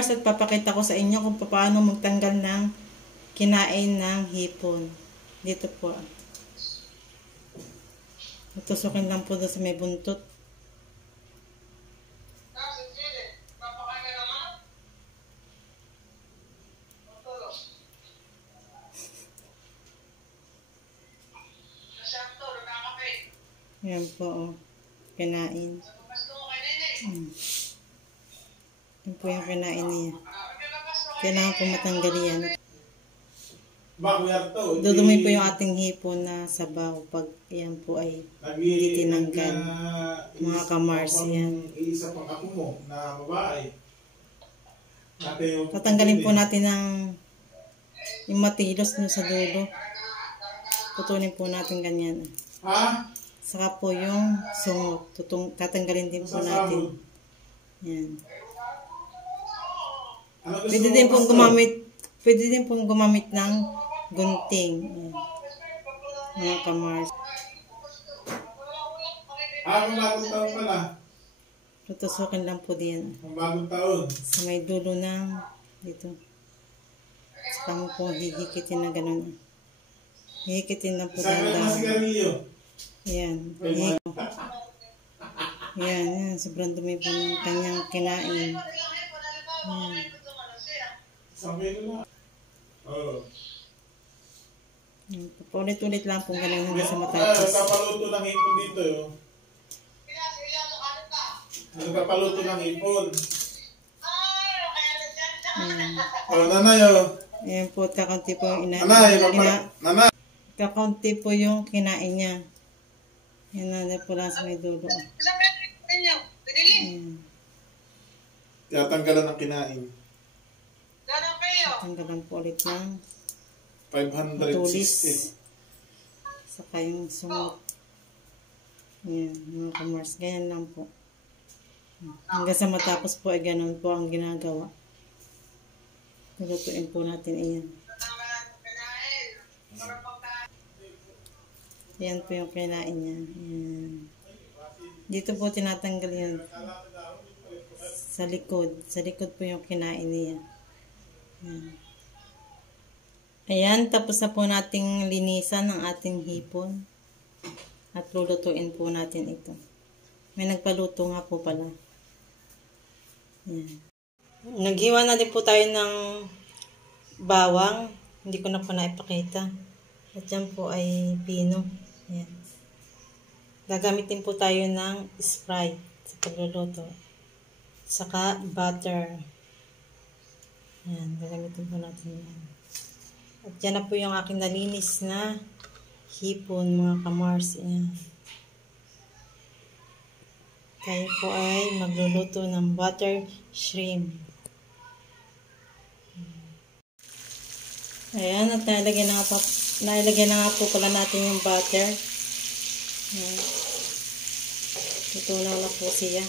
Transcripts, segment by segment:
Kamars, at papakita ko sa inyo kung paano magtanggal ng kinain ng hipon. Dito po. Tutusukin lang po doon sa may buntot. Yan po, oh. Kinain. Yan po yung kinain niya. Kailangan po matanggal yan. Dudumi po yung ating hipon na sabaw pag yan po ay hindi tinanggal. Mga kamars yan. Isa pang ako mo na babae. Tatanggalin po natin yung matilos no sa dulo. Putulin po natin ganyan. Ha? Saka po yung sungot. Tatanggalin din po natin. Yan. Pwede din pong gumamit ng gunting. Yan. Mga kamars. Ang bagong taon pala. Tutusukin lang po din. Ang bagong taon. Sa may dulo ng dito. Saka mo po hihikitin na gano'n. Hihikitin lang po dahan-dahan. Yan. Yan. Sobrang dumi po ng kanyang kinain. Yan. Sabi ko na. Oo. Paulit-ulit lang po ganun hanggang sa matapos. Nagkapaluto ng hipon dito. Nagkapaluto ng hipon. Oh, nanay oh. Ayan po, kakaunti po yung Nanay. Kakaunti po yung kinain niya. Yan na po lang sa may dulo. Ayan. Tiyatanggalan ng kinain. Tanggalan po ulit ng 560. Saka yung sungot. Ayan, mga kamars. Ganyan lang po. Hanggang sa matapos po ay ganun po ang ginagawa. Lutuin po natin iyan. Yan po yung kinain niya. Ayan. Dito po tinatanggal yan. Sa likod. Sa likod po yung kinain niya. Ayan. Ayan. Tapos na po nating linisan ng ating hipon. At lulutuin po natin ito. May nagpaluto nga po pala. Ayan. Naghiwa na din po tayo ng bawang. Hindi ko na po naipakita. At yan po ay pino. Ayan. Gagamitin po tayo ng Sprite sa pagluluto. Saka butter. Ayan. Gagamitin po natin yan. At yan na po yung aking nalinis na hipon, mga kamars. Ayan. Tayo po ay magluluto ng butter shrimp. Ayan, at nailagay na nga po pala natin yung butter. Ayan. Tutunaw na po siya.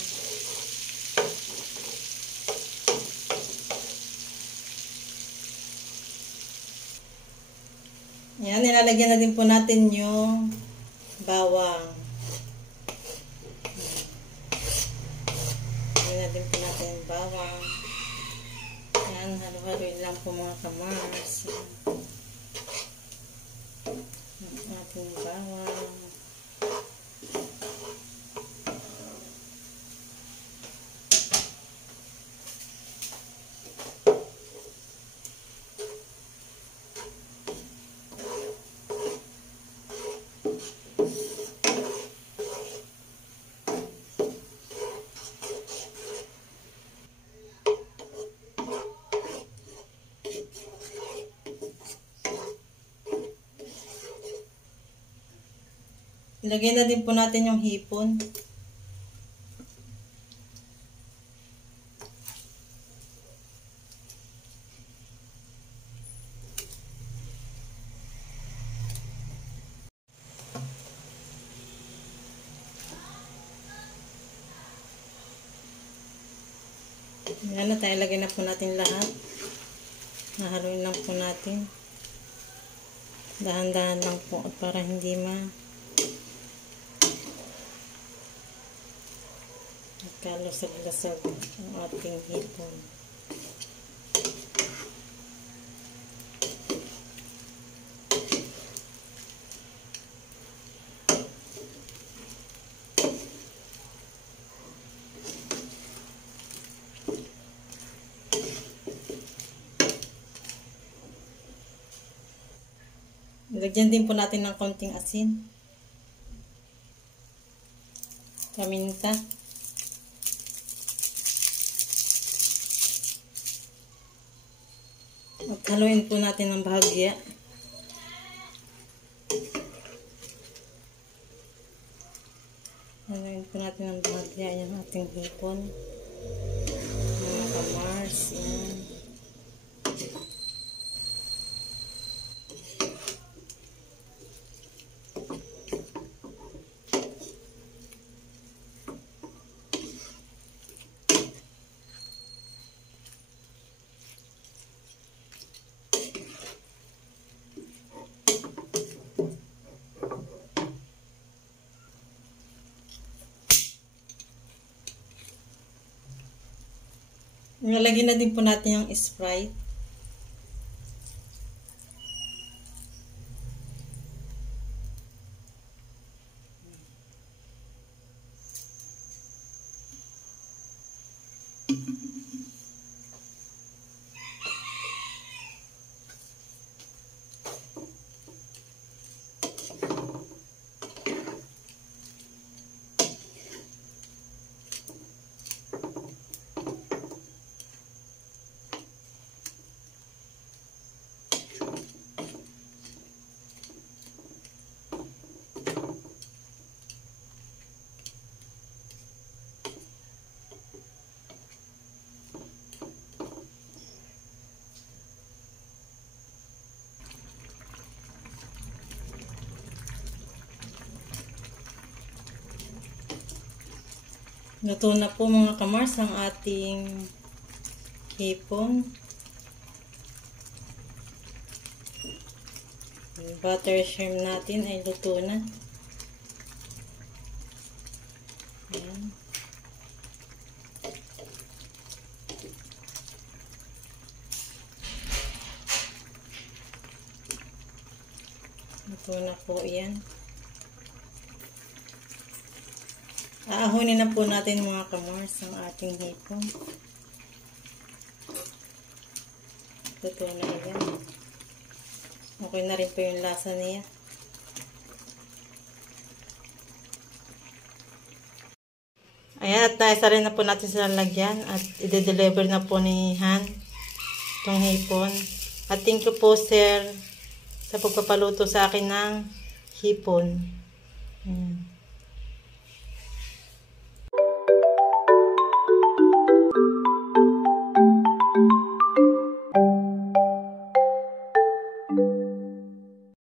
Ayan, nilalagyan na din po natin yung bawang. Lagyan na din po natin yung bawang. Ayan, halo-haloin lang po mga kamars. Ang ating bawang. Ilagay na din po natin yung hipon. Yan na tayo, ilagay na po natin lahat. Nahaluin lang po natin. Dahan-dahan lang po para hindi kalusag-lasag ang ating hipon. Lagyan din po natin ng konting asin. Paminta. At haluin po natin ng bahagya. Haluin po natin ng bahagya yung ating hipon. Mga kamars. Yan. Nalagyan na din po natin yung Sprite. Luto na po mga kamars ang ating hipon. Yung butter shrimp natin ay luto na. Ayan. Luto na po yan. Aahunin na po natin mga kamars ang ating hipon. Luto na yan. Okay na rin po yung lasa niya. Ayan, at naisa rin na po natin sa lalagyan at i-deliver na po ni Han itong hipon. At thank you po sir sa pagpapaluto sa akin ng hipon. Ayan.